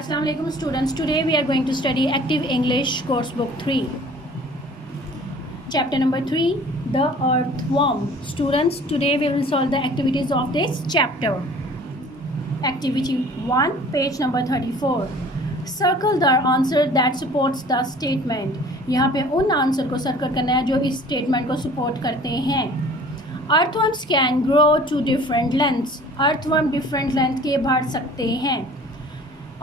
Assalamu alaikum students. Today we are going to study Active English course book 3. Chapter number 3, The Earthworm. Students, today we will solve the activities of this chapter. Activity 1, page number 34. Circle the answer that supports the statement. यहाँ पे उन answer को circle करना है जो इस statement को support करते हैं. Earthworms can grow to different lengths. Earthworm different length के बढ़ सकते हैं.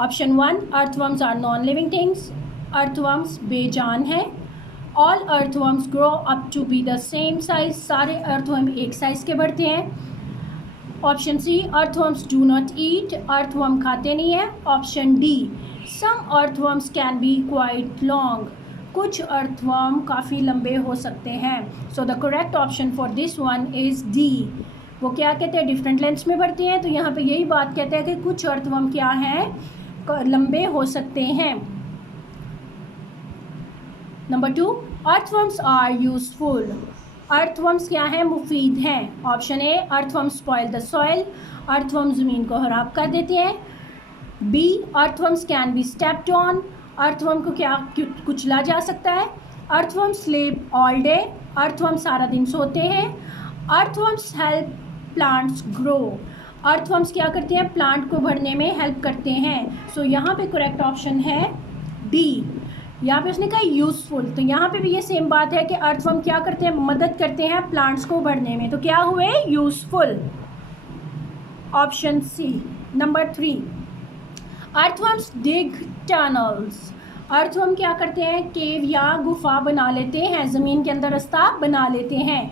Option 1, earthworms are non-living things. Earthworms बेजान है. All earthworms grow up to be the same size. सारे earthworm एक साइज के बढ़ते हैं. Option C, earthworms do not eat. Earthworm खाते नहीं है. Option D, some earthworms can be quite long. कुछ earthworm काफ़ी लंबे हो सकते हैं. So the correct option for this one is D. वो क्या कहते हैं, डिफरेंट लेंथ्स में बढ़ते हैं. तो यहाँ पे यही बात कहते हैं कि कुछ earthworm क्या हैं, लंबे हो सकते हैं. Number 2, earthworms are useful. Earthworms क्या हैं, मुफीद हैं. Option A, earthworms spoil the soil. Earthworm ज़मीन को खराब कर देते हैं. B, earthworms can be stepped on. Earthworm को क्या कुचला जा सकता है. Earthworms sleep all day. Earthworm सारा दिन सोते हैं. Earthworms help plants grow. Earthworms क्या करते हैं, प्लांट को बढ़ने में हेल्प करते हैं. सो यहाँ पे करेक्ट ऑप्शन है डी. यहाँ पे उसने कहा यूज़फुल, तो यहाँ पे भी ये सेम बात है कि अर्थवर्म क्या करते हैं, मदद करते हैं प्लांट्स को बढ़ने में. तो क्या हुए, useful. Option C. Number 3, earthworms dig tunnels. Earthworm क्या करते हैं, केव या गुफा बना लेते हैं, ज़मीन के अंदर रास्ता बना लेते हैं.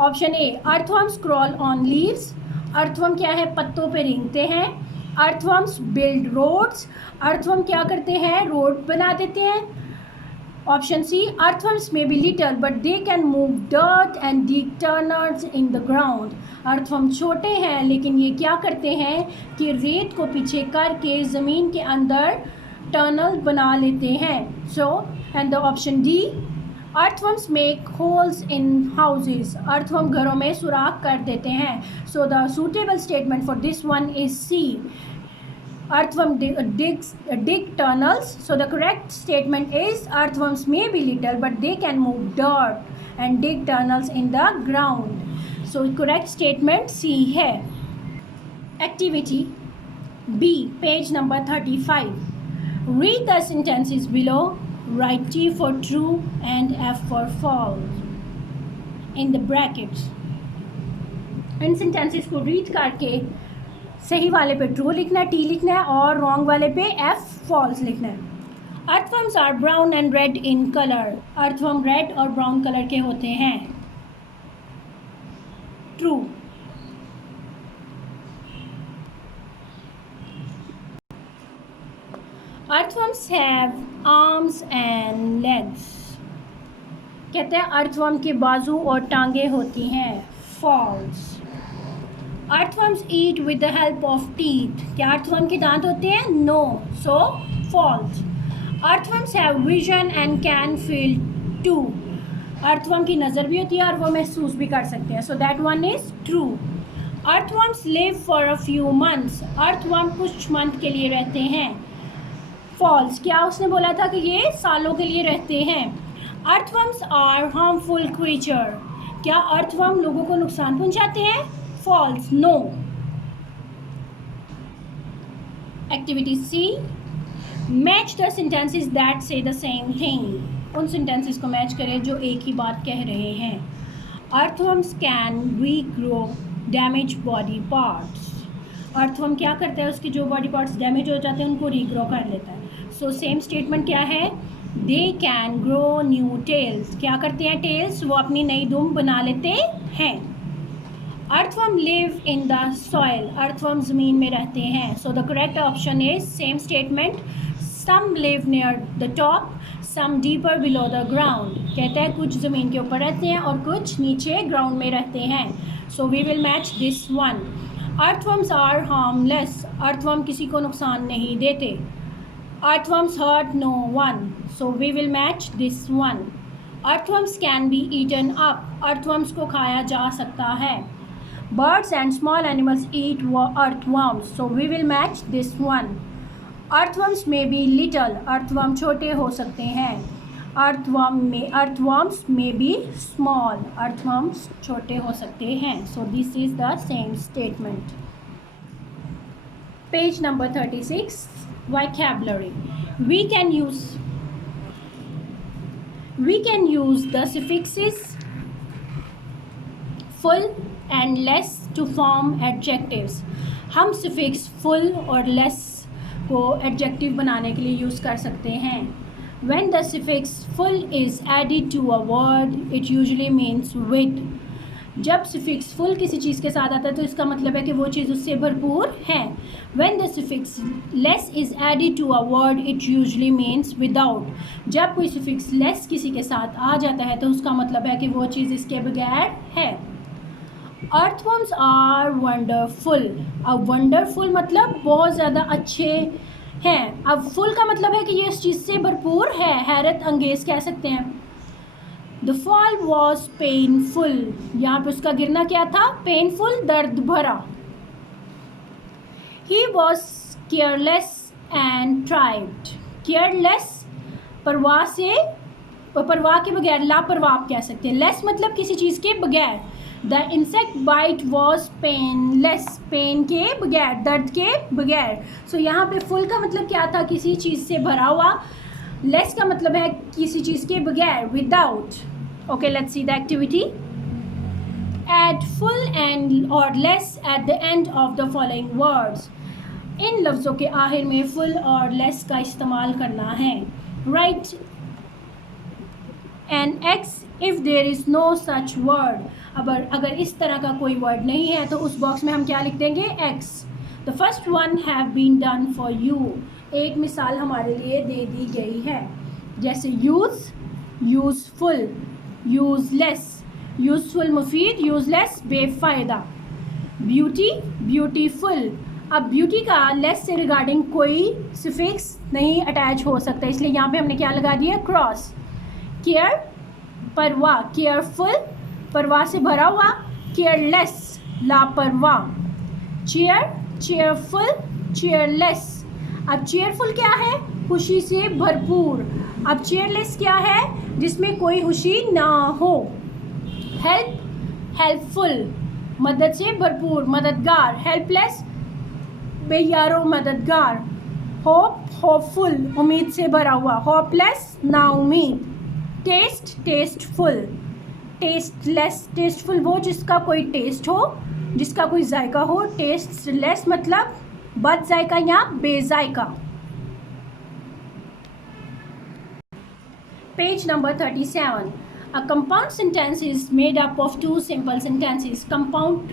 Option A, earthworms crawl on leaves. Earthworm क्या है, पत्तों पे रेंगते हैं. Earthworms build roads. अर्थवर्म क्या करते हैं, रोड बना देते हैं. Option C, earthworms may be little but they can move dirt and dig tunnels in the ground. Earthworm छोटे हैं लेकिन ये क्या करते हैं कि रेत को पीछे करके ज़मीन के अंदर टनल बना लेते हैं. So and the option D, earthworms make holes in houses. Earthworm घरों में सुराख कर देते हैं. So the suitable statement for this one is C, earthworm dig tunnels. So the correct statement is earthworms may be little but they can move dirt and dig tunnels in the ground. So correct statement C है. Activity B, page number 35. Read the sentences below. Write T for true and F for false in the brackets. In sentences को read करके सही वाले पे true लिखना है, T लिखना है, और रॉन्ग वाले पे एफ फॉल्स लिखना है. Earthworms are brown and red in colour. Earthworm red और ब्राउन कलर के होते हैं. True. Earthworms have arms and legs. कहते हैं अर्थवर्म के बाजू और टांगे होती हैं. False. Earthworms eat with the help of teeth. क्या अर्थवर्म के दांत होते हैं, no. So false. Earthworms have vision and can feel too. Earthworm की नज़र भी होती है और वो महसूस भी कर सकते हैं. So that one is true. Earthworms live for a few months. Earthworm कुछ मंथ के लिए रहते हैं. फॉल्स. क्या उसने बोला था कि ये सालों के लिए रहते हैं. Earthworms are harmful creature. क्या अर्थवर्म लोगों को नुकसान पहुंचाते हैं. False, no. Activity C, match the sentences that say the same thing. उन सेंटेंसेस को मैच करें जो एक ही बात कह रहे हैं. Earthworms can regrow damage body parts. Earthworm क्या करता है, उसके जो बॉडी पार्ट्स डैमेज हो जाते हैं उनको रीग्रो कर लेता है. सो सेम स्टेटमेंट क्या है, they can grow new tails. क्या करते हैं, टेल्स, वो अपनी नई दुम बना लेते हैं. Earthworm live in the soil. Earthworm ज़मीन में रहते हैं. So the correct option is same statement, some live near the top, some deeper below the ground. कहता है कुछ ज़मीन के ऊपर रहते हैं और कुछ नीचे ग्राउंड में रहते हैं. So we will match this one. Earthworms are harmless. Earthworm किसी को नुकसान नहीं देते. Earthworms hurt no one. So we will match this one. Earthworms can be eaten up. Earthworms को खाया जा सकता है. Birds and small animals eat earthworms. So we will match this one. Earthworms में बी लिटल, अर्थवर्म छोटे हो सकते हैं। अर्थवर्म्स में बी स्मॉल, अर्थवर्म्स छोटे हो सकते हैं। So this is the same statement. Page number 36, vocabulary. We can use the suffixes full and less to form adjectives. हम suffix full और less को adjective बनाने के लिए यूज़ कर सकते हैं। When the suffix full is added to a word, it usually means with. जब suffix full किसी चीज़ के साथ आता है तो इसका मतलब है कि वो चीज़ उससे भरपूर है। When the suffix less is added to a word, it usually means without. जब कोई suffix less किसी के साथ आ जाता है तो उसका मतलब है कि वो चीज़ इसके बगैर है। Earthworms are wonderful. अब wonderful मतलब बहुत ज़्यादा अच्छे हैं। अब full का मतलब है कि ये इस चीज़ से भरपूर है, हैरत अंगेज़ कह सकते हैं। The fall was painful. यहाँ पे उसका गिरना क्या था? Painful, दर्द भरा। He was careless and tried. Careless परवाह के बगैर, लापरवाह आप कह सकते हैं। Less मतलब किसी चीज़ के बगैर। The insect bite was painless. Pain के बगैर, दर्द के बगैर। So यहाँ पे full का मतलब क्या था? किसी चीज़ से भरा हुआ। Less का मतलब है किसी चीज़ के बगैर, without. Okay, let's see the activity. Add full and or less at the end of the following words. इन लफ्ज़ों के आखिर में full और less का इस्तेमाल करना है। Write an X if there is no such word. अगर इस तरह का कोई word नहीं है तो उस बॉक्स में हम क्या लिख देंगे? X. The first one have been done for you. एक मिसाल हमारे लिए दे दी गई है, जैसे use, useful, useless, useful मुफीद, useless बेफ़ायदा। Beauty, beautiful. अब beauty का less से रिगार्डिंग कोई suffix नहीं अटैच हो सकता, इसलिए यहाँ पे हमने क्या लगा दिया? क्रॉस। Care, परवाह, careful, परवाह से भरा हुआ, careless, लापरवाह। Cheer, cheerful, cheerless। अब cheerful क्या है? खुशी से भरपूर। अब cheerless क्या है? जिसमें कोई खुशी ना हो। Help, helpful, मदद से भरपूर, मददगार। Helpless, बेयारो, मददगार। Hope, hopeful, उम्मीद से भरा हुआ। Hopeless, नाउम्मीद। Taste, tasteful, tasteless, tasteful वो जिसका कोई टेस्ट हो, जिसका कोई जायका हो। tasteless मतलब बद जायका या बेजायका। Page number 37. A compound sentence is made up of two simple sentences. Compound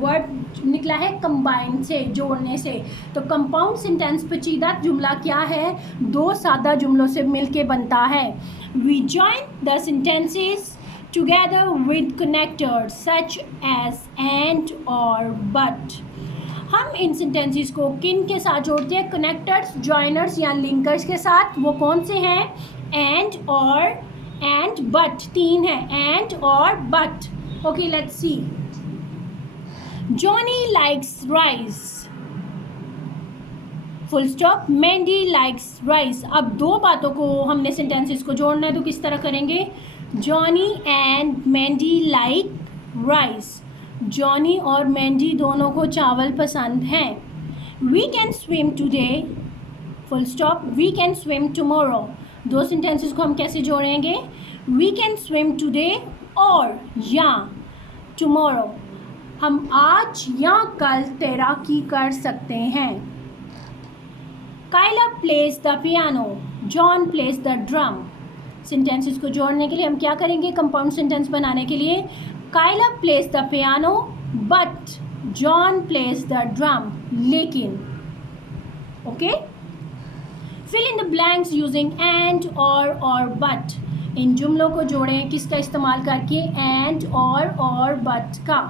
word निकला है combine से, जोड़ने से। तो compound sentence पेचीदा जुमला क्या है? दो सादा जुमलों से मिलके बनता है। We join the sentences together with connectors such as and or but. हम इन sentences को किन के साथ जोड़ते हैं? connectors, joiners या linkers के साथ। वो कौन से हैं? and or and but, तीन है, and or but. Okay, let's see. Johnny likes rice. Full stop. Mandy likes rice. अब दो बातों को हमने sentences को जोड़ना है तो किस तरह करेंगे? Johnny and Mandy like rice. Johnny और Mandy दोनों को चावल पसंद हैं। We can swim today. Full stop. We can swim tomorrow. दो sentences को हम कैसे जोड़ेंगे? We can swim today और या tomorrow. हम आज या कल तैराकी कर सकते हैं। Kyla plays the piano. John plays the drum. Sentences को जोड़ने के लिए हम क्या करेंगे? Compound sentence बनाने के लिए Kyla plays the piano but John plays the drum. लेकिन okay? Fill in the blanks using and or but. इन जुमलों को जोड़ें किसका इस्तेमाल करके? and or but का।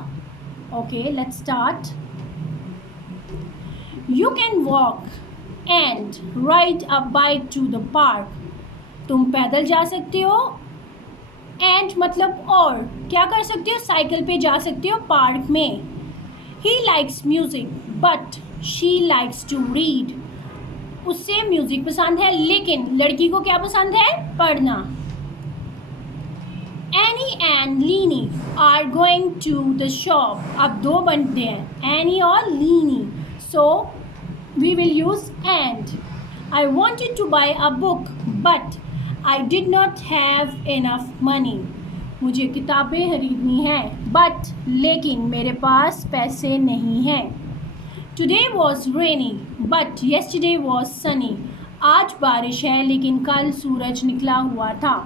Okay, let's start. You can walk and ride a bike to the park. तुम पैदल जा सकते हो and मतलब और क्या कर सकते हो? साइकिल पे जा सकते हो पार्क में। He likes music but she likes to read. उससे म्यूजिक पसंद है, लेकिन लड़की को क्या पसंद है? पढ़ना। Annie and Leeny are going to the shop. अब दो बनते हैं, एनी और Leeny, so we will use and. I wanted to buy a book but I did not have enough money. मुझे किताबें खरीदनी हैं बट लेकिन मेरे पास पैसे नहीं हैं। Today was rainy but yesterday was sunny. आज बारिश है लेकिन कल सूरज निकला हुआ था।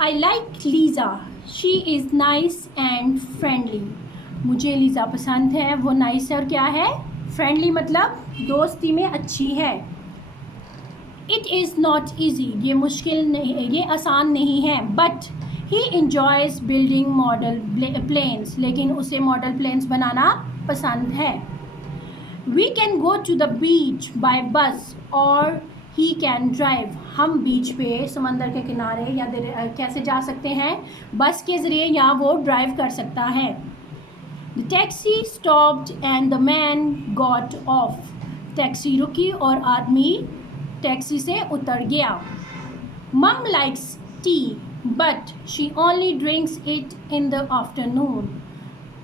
I like Lisa, she is nice and friendly. मुझे लीज़ा पसंद है, वो नाइस है और क्या है? फ्रेंडली, मतलब दोस्ती में अच्छी है। इट इज़ नॉट ईजी, ये मुश्किल नहीं, ये आसान नहीं है। But he enjoys building model planes, लेकिन उसे मॉडल प्लेन्स बनाना पसंद है। We can go to the beach by bus और ही कैन ड्राइव। हम बीच पे समंदर के किनारे या कैसे जा सकते हैं? बस के ज़रिए, या वो ड्राइव कर सकता है। The taxi stopped and the man got off. Taxi रुकी और आदमी टैक्सी से उतर गया। Mum likes tea but she only drinks it in the afternoon.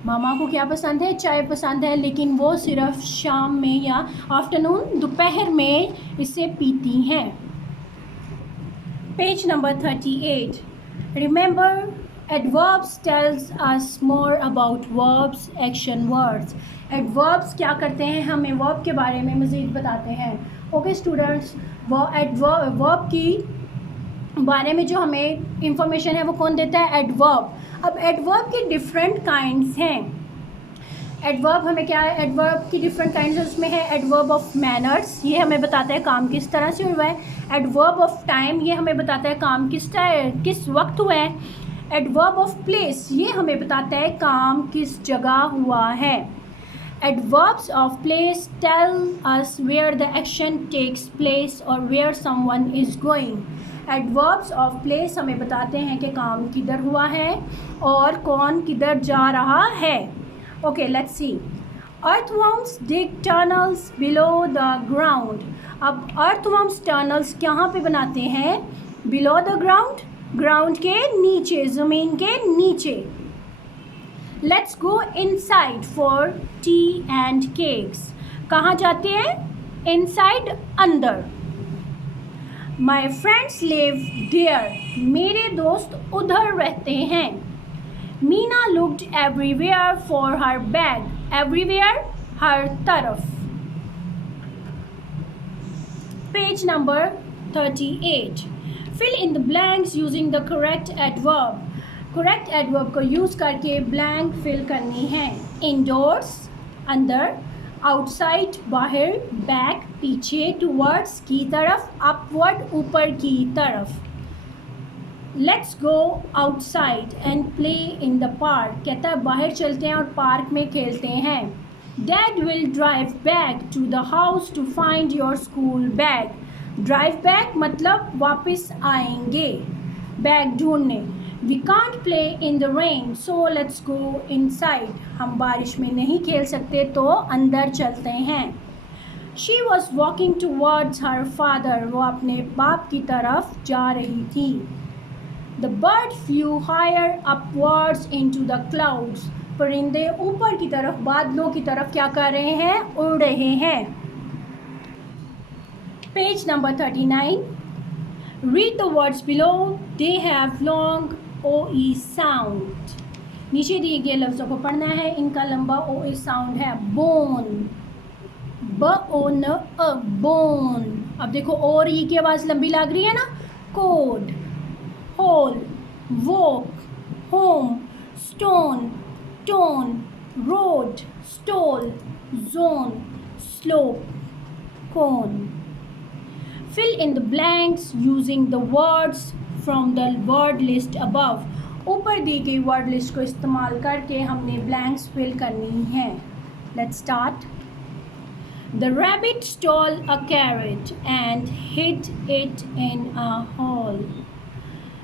मामा को क्या पसंद है? चाय पसंद है, लेकिन वो सिर्फ शाम में या आफ्टरनून, दोपहर में इसे पीती हैं। Page number 38। Remember adverbs tells us more about verbs, action words. Adverbs क्या करते हैं? हमें वर्ब के बारे में मज़ीद बताते हैं। ओके स्टूडेंट्स, वो वर्ब की बारे में जो हमें इंफॉर्मेशन है वो कौन देता है? एडवर्ब। अब एडवर्ब की डिफरेंट काइंड्स हैं। एडवर्ब हमें क्या है? एडवर्ब की डिफरेंट काइंड्स है, उसमें है एडवर्ब ऑफ मैनर्स, ये हमें बताता है काम किस तरह से हुआ है। एडवर्ब ऑफ टाइम, ये हमें बताता है काम किस वक्त हुआ है। एडवर्ब ऑफ प्लेस, ये हमें बताता है काम किस जगह हुआ है। Adverbs of place tell us where the action takes place or where someone is going. Adverbs of place हमें बताते हैं कि काम किधर हुआ है और कौन किधर जा रहा है। Okay, let's see. Earthworms dig tunnels below the ground. अब earthworms tunnels कहाँ पे बनाते हैं? Below the ground, ground के नीचे, ज़मीन के नीचे। Let's go inside for tea and cakes. कहाँ जाते हैं? Inside, अंदर। My friends live there. मेरे दोस्त उधर रहते हैं। Meena looked everywhere for her bag. Everywhere, हर तरफ। Page number 38. Fill in the blanks using the correct adverb. Correct adverb को यूज़ करके ब्लैंक फिल करनी है। इंडोर्स, अंदर, आउटसाइड, बाहर, बैक, पीछे, टूवर्ड्स, की तरफ, अपवर्ड, ऊपर की तरफ। Let's go outside and play in the park, कहता है बाहर चलते हैं और पार्क में खेलते हैं। Dad will drive back to the house to find your school bag. Drive back मतलब वापस आएंगे, बैग ढूंढने। We can't play in the rain, so let's go inside. हम बारिश में नहीं खेल सकते तो अंदर चलते हैं। She was walking towards her father. वो अपने बाप की तरफ जा रही थी। The bird flew higher upwards into the clouds. परिंदे ऊपर की तरफ, बादलों की तरफ क्या कर रहे हैं? उड़ रहे हैं। Page number 39. Read the words below. They have long OE sound. नीचे दिए गए लफ्ज़ों को पढ़ना है, इनका लंबा OE साउंड है। Bone, B-O-N, bone. अब देखो और ई की आवाज़ लंबी लग रही है ना। Code, hole, walk, home, stone, tone, road, stole, zone, slope, cone. Fill in the blanks using the words from the word list above. ऊपर दी गई वर्ड लिस्ट को इस्तेमाल करके हमने ब्लैंक्स फिल करनी है। Let's start. The rabbit stole a carrot and hid it in a hole.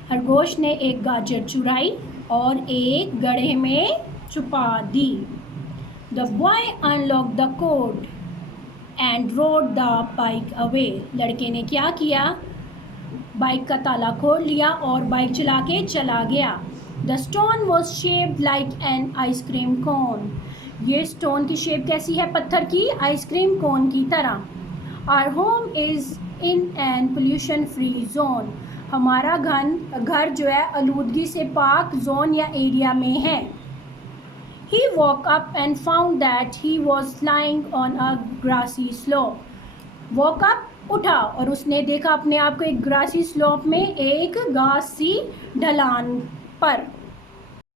खरगोश ने एक गाजर चुराई और एक गड्ढे में छुपा दी। The boy unlock the code and rode the bike away. लड़के ने क्या किया, बाइक का ताला खोल लिया और बाइक चला के चला गया। The stone was shaped like an ice cream cone. ये स्टोन की शेप कैसी है, पत्थर की आइसक्रीम कोन की तरह। Our home is in an pollution free zone. हमारा घर जो है आलूदगी से पाक जोन या एरिया में है। He woke up and found that he was lying on a grassy slope. Woke up, उठा और उसने देखा अपने आप को एक ग्रासी स्लोप में, एक घास सी ढलान पर।